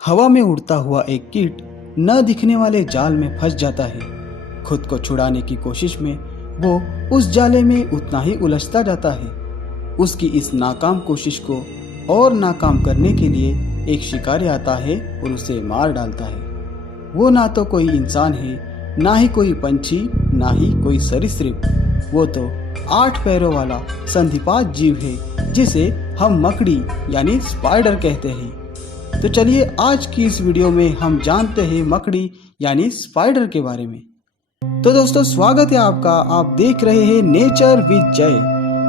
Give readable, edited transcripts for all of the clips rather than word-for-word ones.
हवा में उड़ता हुआ एक कीट न दिखने वाले जाल में फंस जाता है। खुद को छुड़ाने की कोशिश में वो उस जाले में उतना ही उलझता जाता है। उसकी इस नाकाम कोशिश को और नाकाम करने के लिए एक शिकारी आता है और उसे मार डालता है। वो ना तो कोई इंसान है, ना ही कोई पंछी, ना ही कोई सरीसृप। वो तो 8 पैरों वाला संधिपात जीव है जिसे हम मकड़ी यानी स्पाइडर कहते हैं। तो चलिए आज की इस वीडियो में हम जानते हैं मकड़ी यानी स्पाइडर के बारे में। तो दोस्तों स्वागत है आपका। आप देख रहे हैं नेचर विद जय,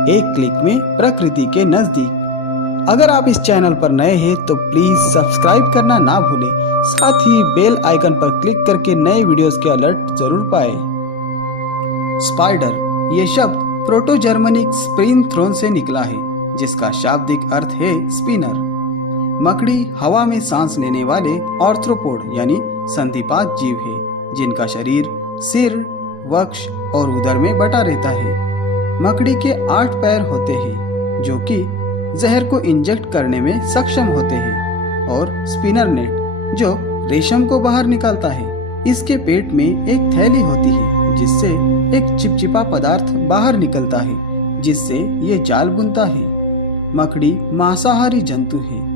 एक क्लिक में प्रकृति के नजदीक। अगर आप इस चैनल पर नए हैं तो प्लीज सब्सक्राइब करना ना भूलें, साथ ही बेल आइकन पर क्लिक करके नए वीडियोस के अलर्ट जरूर पाए। स्पाइडर ये शब्द प्रोटो जर्मनिक स्प्रिन थ्रोन से निकला है, जिसका शाब्दिक अर्थ है स्पिनर। मकड़ी हवा में सांस लेने वाले आर्थ्रोपोड यानी संधिपात जीव है, जिनका शरीर सिर, वक्ष और उदर में बटा रहता है। मकड़ी के 8 पैर होते हैं जो कि जहर को इंजेक्ट करने में सक्षम होते हैं, और स्पिनर नेट जो रेशम को बाहर निकालता है। इसके पेट में एक थैली होती है जिससे एक चिपचिपा पदार्थ बाहर निकलता है, जिससे ये जाल बुनता है। मकड़ी मांसाहारी जंतु है।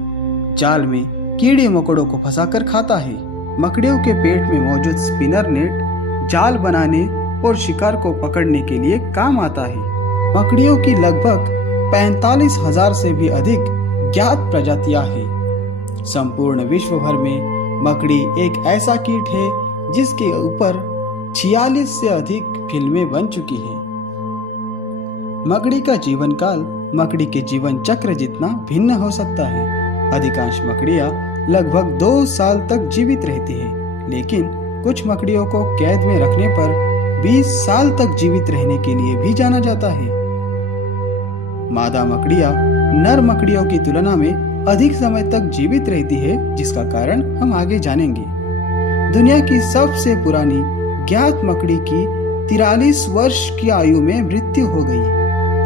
जाल में कीड़े मकोड़ों को फंसाकर खाता है। मकड़ियों के पेट में मौजूद स्पिनर नेट जाल बनाने और शिकार को पकड़ने के लिए काम आता है। मकड़ियों की लगभग 45,000 से भी अधिक ज्ञात प्रजातियां हैं। संपूर्ण विश्व भर में मकड़ी एक ऐसा कीट है जिसके ऊपर 46 से अधिक फिल्में बन चुकी है। मकड़ी का जीवन काल मकड़ी के जीवन चक्र जितना भिन्न हो सकता है। अधिकांश मकड़ियां लगभग 2 साल तक जीवित रहती है, लेकिन कुछ मकड़ियों को कैद में रखने पर 20 साल तक जीवित रहने के लिए भी जाना जाता है। मादा मकड़ियां नर मकड़ियों की तुलना में अधिक समय तक जीवित रहती है, जिसका कारण हम आगे जानेंगे। दुनिया की सबसे पुरानी ज्ञात मकड़ी की 43 वर्ष की आयु में मृत्यु हो गई।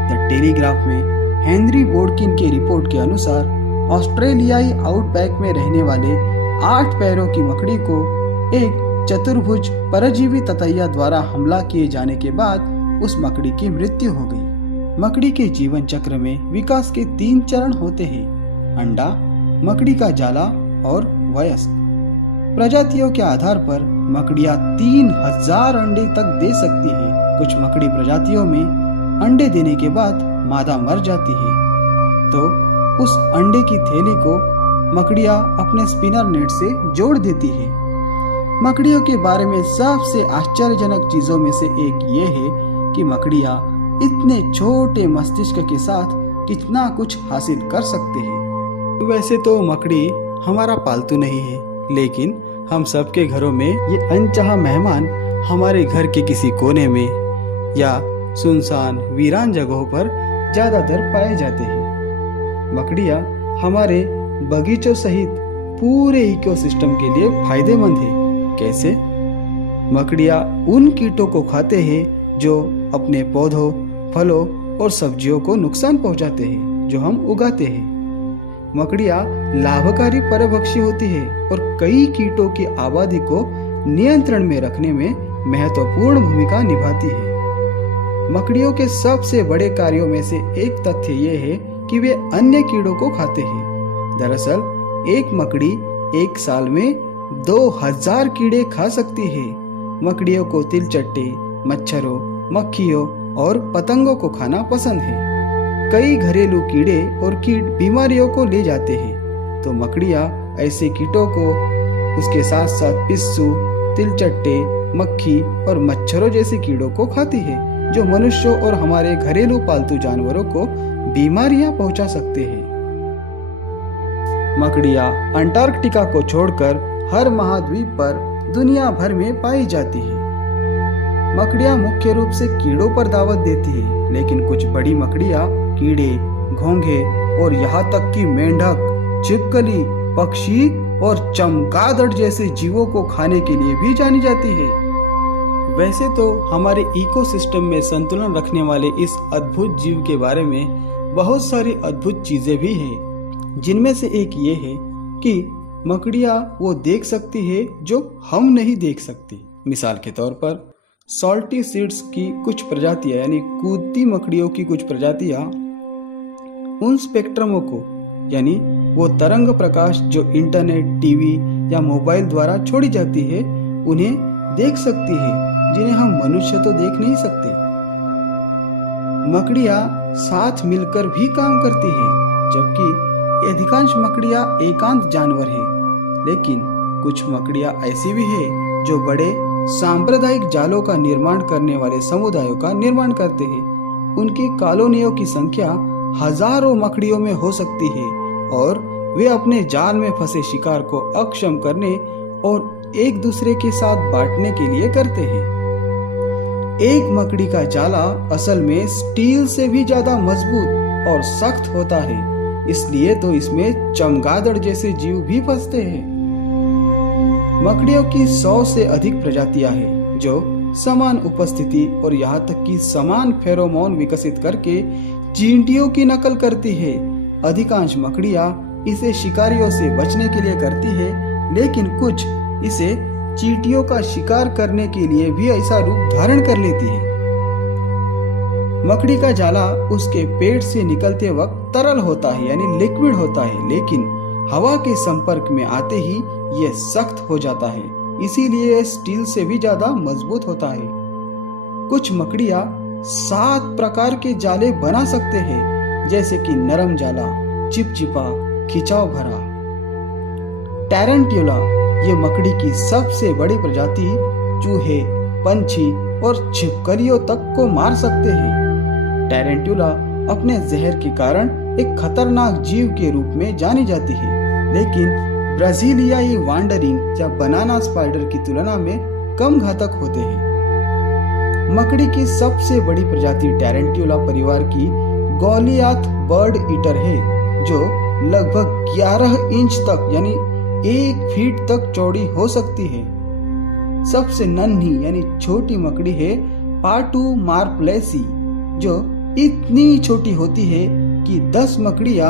द टेलीग्राफ में हेनरी बोडकिन के रिपोर्ट के अनुसार ऑस्ट्रेलियाई आउटबैक में रहने वाले 8 पैरों की मकड़ी को एक चतुर्भुज परजीवी ततैया द्वारा हमला किए जाने के बाद उस मकड़ी की मृत्यु हो गई। मकड़ी के जीवन चक्र में विकास के 3 चरण होते हैं: अंडा, मकड़ी का जाला और वयस्क। प्रजातियों के आधार पर मकड़ियां 3000 अंडे तक दे सकती है। कुछ मकड़ी प्रजातियों में अंडे देने के बाद मादा मर जाती है, तो उस अंडे की थैली को मकड़ियां अपने स्पिनर नेट से जोड़ देती है। मकड़ियों के बारे में सबसे आश्चर्यजनक चीजों में से एक ये है कि मकड़ियां इतने छोटे मस्तिष्क के साथ कितना कुछ हासिल कर सकते हैं। वैसे तो मकड़ी हमारा पालतू नहीं है, लेकिन हम सबके घरों में ये अनचाहा मेहमान हमारे घर के किसी कोने में या सुनसान वीरान जगहों पर ज्यादातर पाए जाते हैं। मकड़ियां हमारे बगीचों सहित पूरे इकोसिस्टम के लिए फायदेमंद है। कैसे? मकड़ियां उन कीटों को खाते हैं जो अपने पौधों, फलों और सब्जियों को नुकसान पहुंचाते हैं जो हम उगाते हैं। मकड़ियां लाभकारी परभक्षी होती है और कई कीटों की आबादी को नियंत्रण में रखने में महत्वपूर्ण भूमिका निभाती है। मकड़ियों के सबसे बड़े कार्यों में से एक तथ्य ये है कि वे अन्य कीड़ों को खाते हैं। दरअसल एक मकड़ी एक साल में 2000 कीड़े खा सकती है। मकड़ियों को तिलचट्टे, मच्छरों, मक्खियों और पतंगों को खाना पसंद है। कई घरेलू कीड़े और कीट बीमारियों को ले जाते हैं, तो मकड़ियां ऐसे कीटों को उसके साथ साथ पिस्सू, तिलचट्टे, मक्खी और मच्छरों जैसे कीड़ों को खाती है, जो मनुष्यों और हमारे घरेलू पालतू जानवरों को बीमारियां पहुंचा सकते हैं। मकड़ियां अंटार्कटिका को छोड़कर हर महाद्वीप पर दुनिया भर में पाई जाती है। मकड़ियां मुख्य रूप से कीड़ों पर दावत देती है, लेकिन कुछ बड़ी मकड़ियां कीड़े, घोंघे और यहाँ तक कि मेंढक, छिपकली, पक्षी और चमगादड़ जैसे जीवों को खाने के लिए भी जानी जाती है। वैसे तो हमारे इकोसिस्टम में संतुलन रखने वाले इस अद्भुत जीव के बारे में बहुत सारी अद्भुत चीजें भी हैं, जिनमें से एक ये है कि मकड़ियाँ वो देख सकती है जो हम नहीं देख सकती। मिसाल के तौर पर सॉल्टी सीड्स की कुछ प्रजातियां यानी कूदती मकड़ियों की कुछ प्रजातियां उन स्पेक्ट्रमों को यानी वो तरंग प्रकाश जो इंटरनेट, टीवी या मोबाइल द्वारा छोड़ी जाती है उन्हें देख सकती है, जिन्हें हम मनुष्य तो देख नहीं सकते। मकड़ियाँ साथ मिलकर भी काम करती है, जबकि अधिकांश मकड़ियाँ एकांत जानवर है, लेकिन कुछ मकड़ियाँ ऐसी भी है जो बड़े सांप्रदायिक जालों का निर्माण करने वाले समुदायों का निर्माण करते हैं। उनकी कॉलोनियों की संख्या हजारों मकड़ियों में हो सकती है और वे अपने जाल में फंसे शिकार को अक्षम करने और एक दूसरे के साथ बांटने के लिए करते हैं। एक मकड़ी का जाला असल में स्टील से भी ज्यादा मजबूत और सख्त होता है, इसलिए तो इसमें चमगादड़ जैसे जीव भी फंसते हैं। मकड़ियों की 100 से अधिक प्रजातियां हैं जो समान उपस्थिति और यहाँ तक कि समान फेरोमोन विकसित करके चींटियों की नकल करती है। अधिकांश मकड़ियाँ इसे शिकारियों से बचने के लिए करती है, लेकिन कुछ इसे चींटियों का शिकार करने के लिए भी ऐसा रूप धारण कर लेती है। मकड़ी का जाला उसके पेट से निकलते वक्त तरल होता है यानी लिक्विड होता है, लेकिन हवा के संपर्क में आते ही यह सख्त हो जाता है, इसीलिए यह स्टील से भी ज्यादा मजबूत होता है। कुछ मकड़ियाँ 7 प्रकार के जाले बना सकते हैं, जैसे कि नरम जाला, चिपचिपा, खिंचाव भरा। टैरेंट्यूला ये मकड़ी की सबसे बड़ी प्रजाति चूहे, पंछी और छिपकलियों तक को मार सकते हैं। टैरेंट्यूला अपने जहर के कारण एक खतरनाक जीव के रूप में जानी जाती है, लेकिन ब्राजीलियाई वांडरिंग या बनाना स्पाइडर की तुलना में कम घातक होते हैं। मकड़ी की सबसे बड़ी प्रजाति टैरेंट्यूला परिवार की गोलियाथ बर्ड ईटर है, जो लगभग 11 इंच तक यानी 1 फीट तक चौड़ी हो सकती है। सबसे नन्ही यानी छोटी मकड़ी है पाटू मार्प्लेसी, जो इतनी छोटी होती है कि 10 मकड़ियाँ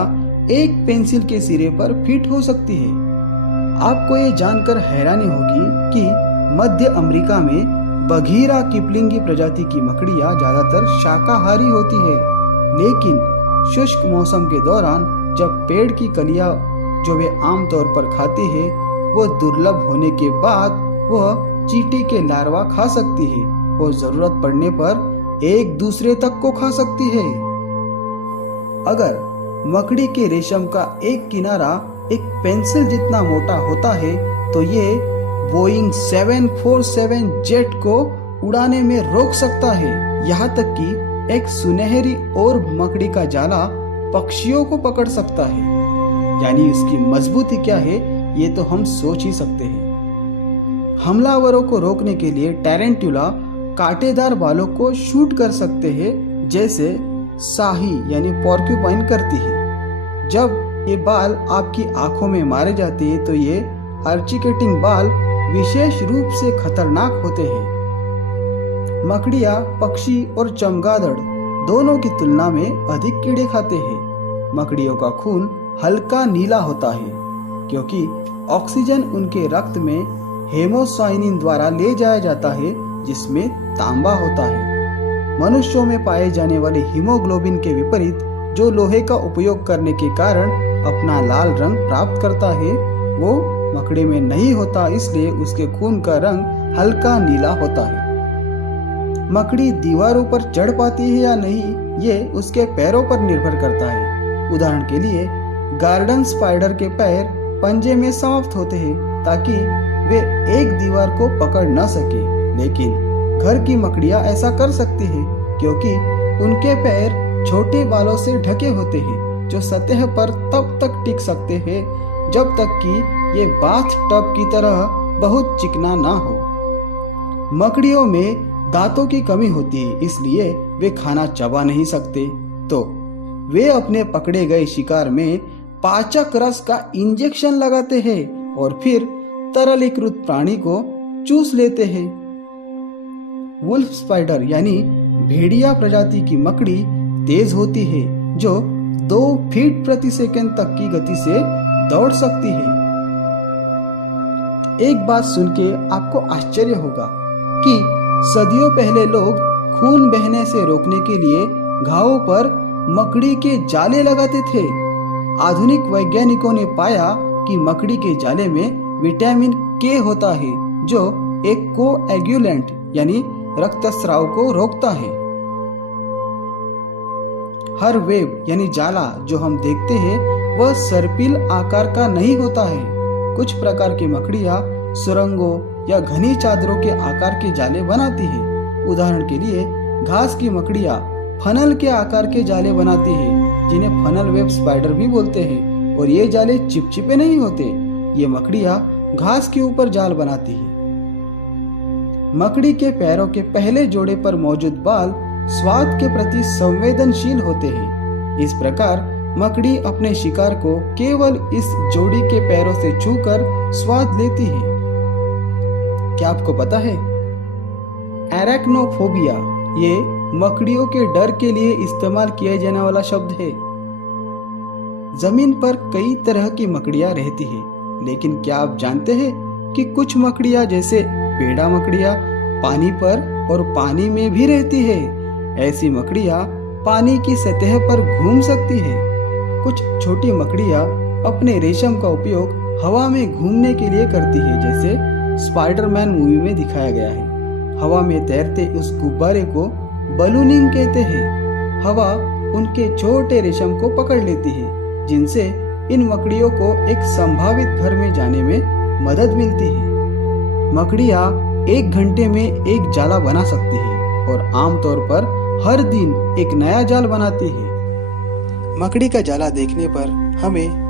एक पेंसिल के सिरे पर फिट हो सकती है। आपको ये जानकर हैरानी होगी कि मध्य अमेरिका में बघीरा किपलिंगी प्रजाति की मकड़ियाँ ज्यादातर शाकाहारी होती है, लेकिन शुष्क मौसम के दौरान जब पेड़ की कलियां जो वे आमतौर पर खाती है वो दुर्लभ होने के बाद वह चींटी के लार्वा खा सकती है और जरूरत पड़ने पर एक दूसरे तक को खा सकती है। अगर मकड़ी के रेशम का एक किनारा एक पेंसिल जितना मोटा होता है तो ये बोइंग 747 जेट को उड़ाने में रोक सकता है। यहाँ तक कि एक सुनहरी और मकड़ी का जाला पक्षियों को पकड़ सकता है। यानी इसकी मजबूती क्या है ये तो हम सोच ही सकते हैं। हमलावरों को रोकने के लिए टैरेंट्यूला कांटेदार बालों को शूट कर सकते हैं, जैसे साही यानी पोर्क्यूपाइन करती है। जब ये बाल आपकी आंखों में मारे जाते हैं तो ये आर्चिकेटिंग बाल विशेष रूप से खतरनाक होते हैं। मकड़ियाँ, पक्षी और चमगादड़ दोनों की तुलना में अधिक कीड़े खाते हैं। मकड़ियों का खून हल्का नीला होता है क्योंकि ऑक्सीजन उनके रक्त में हेमोसाइनिन द्वारा ले जाया जाता है, जिसमें तांबा होता है। मनुष्यों में पाए जाने वाले हीमोग्लोबिन के विपरीत, जो लोहे का उपयोग करने के कारण अपना लाल रंग प्राप्त करता है, वो मकड़ी में नहीं होता, इसलिए उसके खून का रंग हल्का नीला होता है। मकड़ी दीवारों पर चढ़ पाती है या नहीं ये उसके पैरों पर निर्भर करता है। उदाहरण के लिए गार्डन स्पाइडर के पैर पंजे में समाप्त होते हैं ताकि वे एक दीवार को पकड़ न सके, लेकिन घर की मकड़ियाँ ऐसा कर सकती हैं क्योंकि उनके पैर छोटे बालों से ढके होते हैं जो सतह पर तब तक टिक सकते हैं जब तक कि ये बाथ टब की तरह बहुत चिकना ना हो। मकड़ियों में दांतों की कमी होती है, इसलिए वे खाना चबा नहीं सकते, तो वे अपने पकड़े गए शिकार में पाचक रस का इंजेक्शन लगाते हैं और फिर तरलीकृत प्राणी को चूस लेते हैं। वुल्फ स्पाइडर यानी भेड़िया प्रजाति की मकड़ी तेज होती है जो 2 फीट प्रति सेकंड तक की गति से दौड़ सकती है। एक बात सुन के आपको आश्चर्य होगा कि सदियों पहले लोग खून बहने से रोकने के लिए घावों पर मकड़ी के जाले लगाते थे। आधुनिक वैज्ञानिकों ने पाया कि मकड़ी के जाले में विटामिन के होता है जो एक कोएगुलेंट यानी रक्तस्राव को रोकता है। हर वेब यानी जाला जो हम देखते हैं वह सर्पिल आकार का नहीं होता है। कुछ प्रकार की मकड़ियाँ सुरंगों या घनी चादरों के आकार के जाले बनाती है। उदाहरण के लिए घास की मकड़ियाँ फनल के आकार के जाले बनाती है जिन्हें फनल वेब स्पाइडर भी बोलते हैं, और ये जाले चिपचिपे नहीं होते। ये मकड़ियाँ घास के ऊपर जाल बनाती है। मकड़ी के पैरों के पहले जोड़े पर मौजूद बाल स्वाद के प्रति संवेदनशील होते हैं। इस प्रकार मकड़ी अपने शिकार को केवल इस जोड़ी के पैरों से छूकर स्वाद लेती है। क्या आपको पता है एराक्नोफोबिया ये मकड़ियों के डर के लिए इस्तेमाल किया जाने वाला शब्द है। जमीन पर कई तरह की मकड़ियां रहती है, लेकिन क्या आप जानते हैं कि कुछ मकड़ियां जैसे पेड़ा मकड़ियां पानी पर और पानी में भी रहती है। ऐसी मकड़ियां पानी की सतह पर घूम सकती है। कुछ छोटी मकड़ियां अपने रेशम का उपयोग हवा में घूमने के लिए करती है, जैसे स्पाइडरमैन मूवी में दिखाया गया है। हवा में तैरते उस गुब्बारे को बलूनिंग कहते हैं। हवा उनके छोटे रेशम को पकड़ लेती है, जिनसे इन मकड़ियों को एक संभावित घर में जाने में मदद मिलती है। मकड़ियाँ एक घंटे में एक जाला बना सकती है और आमतौर पर हर दिन एक नया जाल बनाती है। मकड़ी का जाला देखने पर हमें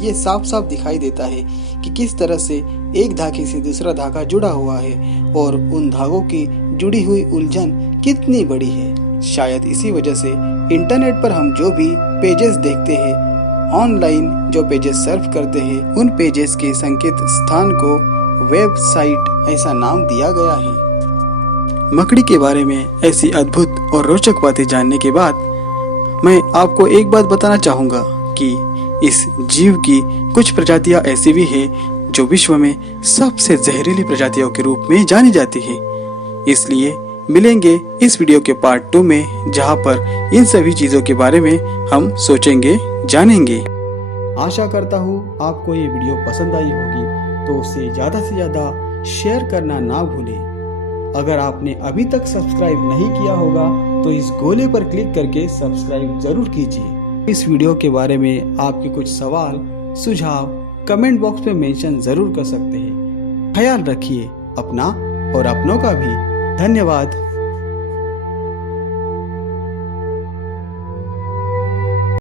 ये साफ साफ दिखाई देता है कि किस तरह से एक धागे से दूसरा धागा जुड़ा हुआ है और उन धागों की जुड़ी हुई उलझन कितनी बड़ी है। शायद इसी वजह से इंटरनेट पर हम जो भी पेजेस देखते हैं, ऑनलाइन जो पेजेस सर्फ करते हैं, उन पेजेस के संकेत स्थान को वेबसाइट ऐसा नाम दिया गया है। मकड़ी के बारे में ऐसी अद्भुत और रोचक बातें जानने के बाद मैं आपको एक बात बताना चाहूँगा कि इस जीव की कुछ प्रजातियां ऐसी भी हैं जो विश्व में सबसे जहरीली प्रजातियों के रूप में जानी जाती है। इसलिए मिलेंगे इस वीडियो के पार्ट 2 में, जहां पर इन सभी चीजों के बारे में हम सोचेंगे, जानेंगे। आशा करता हूँ आपको ये वीडियो पसंद आई होगी, तो उसे ज्यादा से ज्यादा शेयर करना ना भूलें। अगर आपने अभी तक सब्सक्राइब नहीं किया होगा तो इस गोले पर क्लिक करके सब्सक्राइब जरूर कीजिए। इस वीडियो के बारे में आपके कुछ सवाल सुझाव कमेंट बॉक्स में मेंशन जरूर कर सकते हैं। ख्याल रखिए अपना और अपनों का भी। धन्यवाद।